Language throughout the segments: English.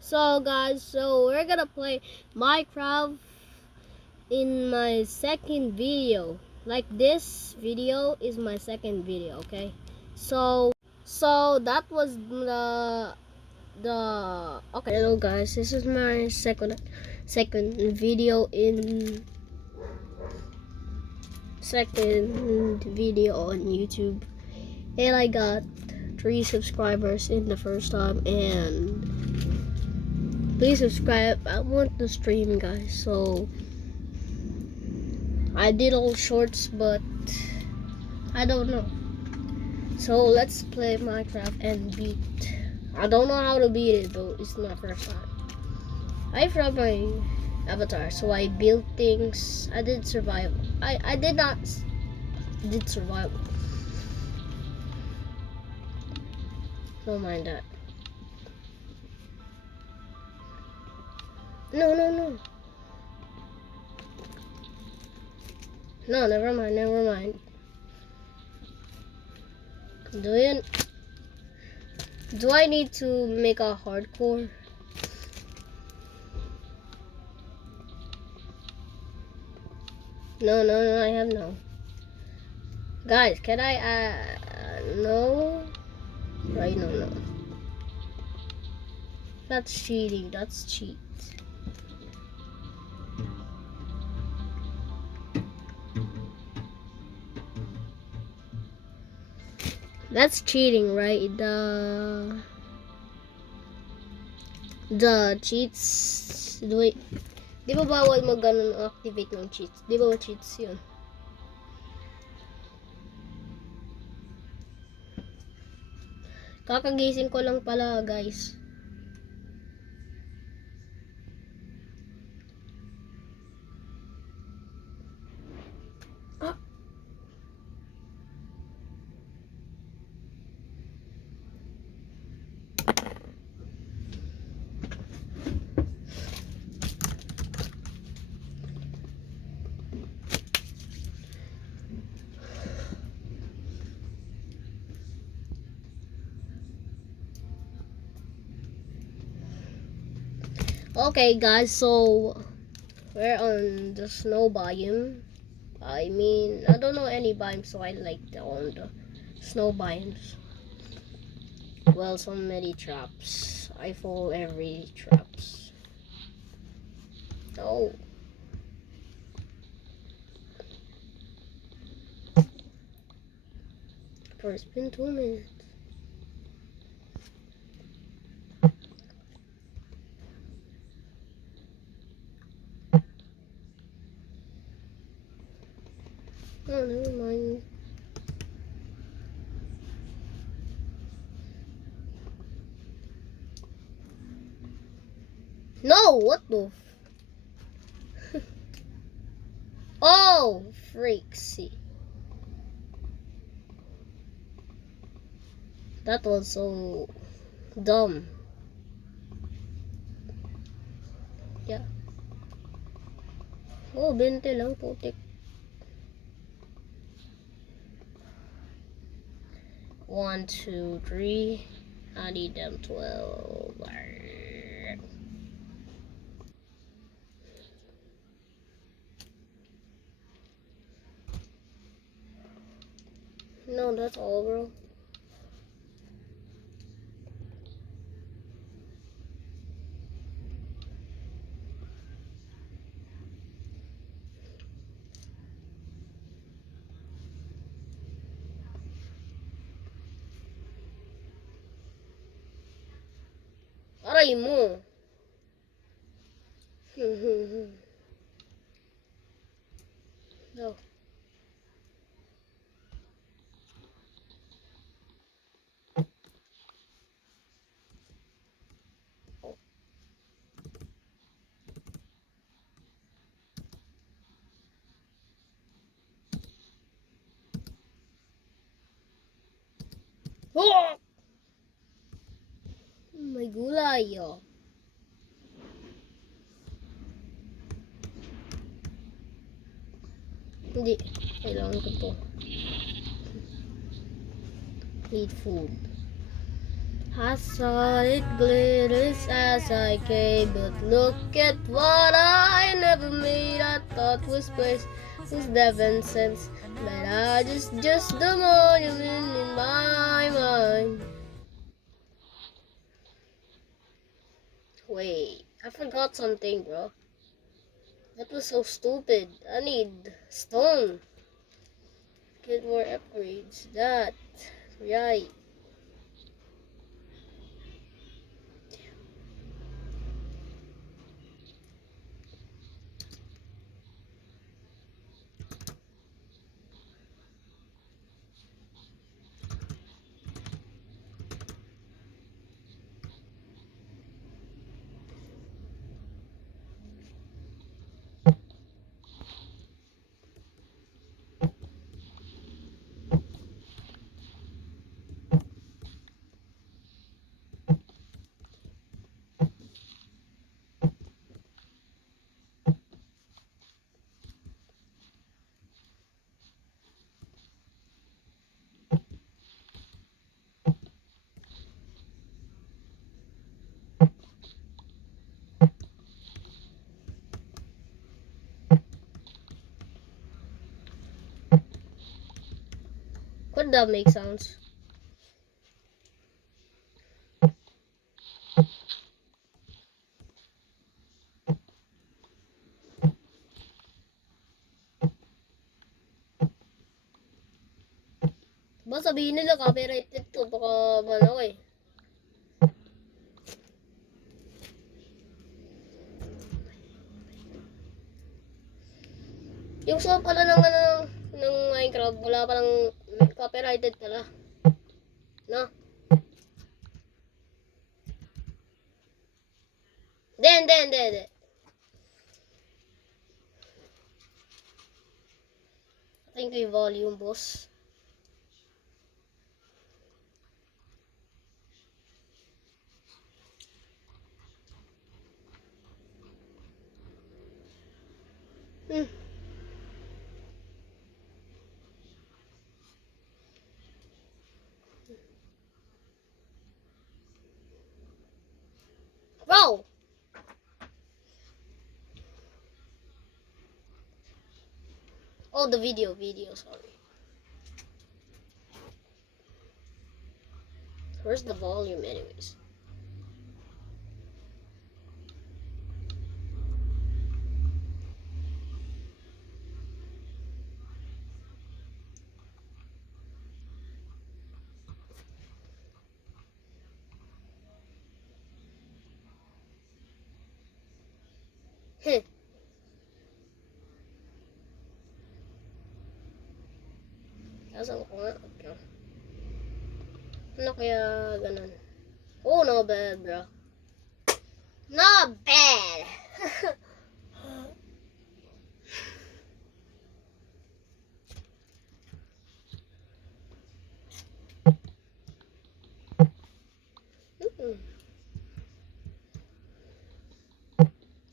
So guys, so we're gonna play Minecraft in my second video. Like this video is my second video, okay? So that was the okay. Hello guys, this is my second video on YouTube, and I got 3 subscribers in the first time. And please subscribe. I want to stream, guys. So I did all shorts, but I don't know. So let's play Minecraft and beat. I don't know how to beat it, but it's my first time. I from my avatar, so I built things. I did survival. I did not did survival. Don't mind that. No. No, never mind. Do I need to make a hardcore? No, I have no. Guys, can I no? Right, no. That's cheating, that's cheat. That's cheating, right? The cheats. Wait. Di ba bawal activate ng cheats? Di ba cheats yun? Kakagising ko lang pala, guys. Okay, guys, so we're on the snow biome. I mean, I don't know any biome, so I like on the snow biomes. Well, so many traps. I fall every traps. Oh. First been 2 minutes. Oh, never mind. No, what the? Oh, freaksy. That was so dumb. Yeah. Oh, 20 lang, putik. 1, 2, 3. I need them 12. No, that's all, bro. Aray mo. No. Oh! May gulay, oh. Hindi. Kailangan ko to. Need food. I saw it glitters as I came, but look at what I never made. I thought was place was heaven sense, but I just the monument in my mind. Wait, I forgot something, bro. That was so stupid. I need stone. Get more upgrades. That right. Could that make sounds? Ba sabihin nila copyrighted to, baka ano eh. Yung so pala ng ano ng Minecraft, wala palang copyrighted pala. No? Hindi. Patayin ko yung volume, boss. Bro! Oh, the video, sorry. Where's the volume anyways? Kasan ko nga. Okay. Ano kaya ganun? Oh, not bad, bro. Not bad!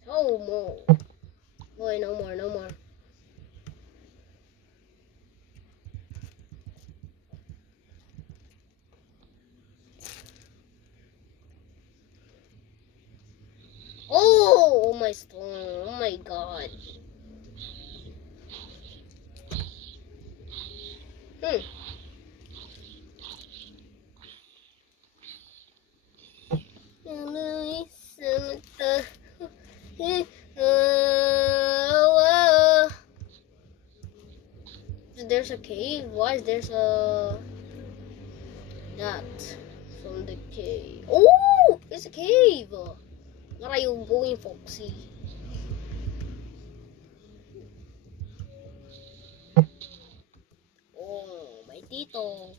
Oh, more. Boy, no more. Oh my stone. Oh my god. There's a cave. Why is there's a that from the cave? Oh, it's a cave. What are you going, Foxy? Oh, my tito.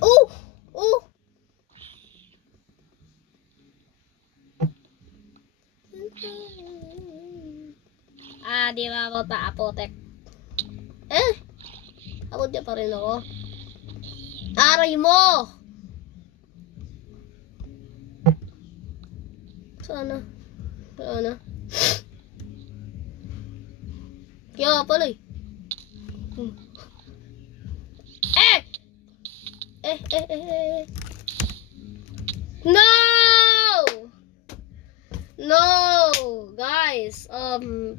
Oh! Di ba ako ta-apotek? Abot niya pa rin ako. Aray mo! Sana. Kaya pala eh. No! No! Guys,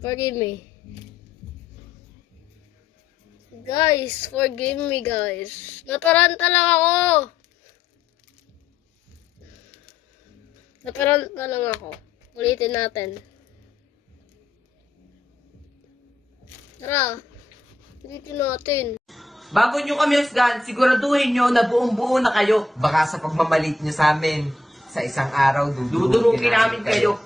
forgive me. Guys, forgive me guys. Nataranta lang ako. Nataranta lang ako. Ulitin natin. Tara. Ulitin natin. Bago nyo kami husgahan, siguraduhin nyo na buong-buo na kayo. Baka sa pagmamalit nyo sa amin, sa isang araw, Dudurugin namin kayo.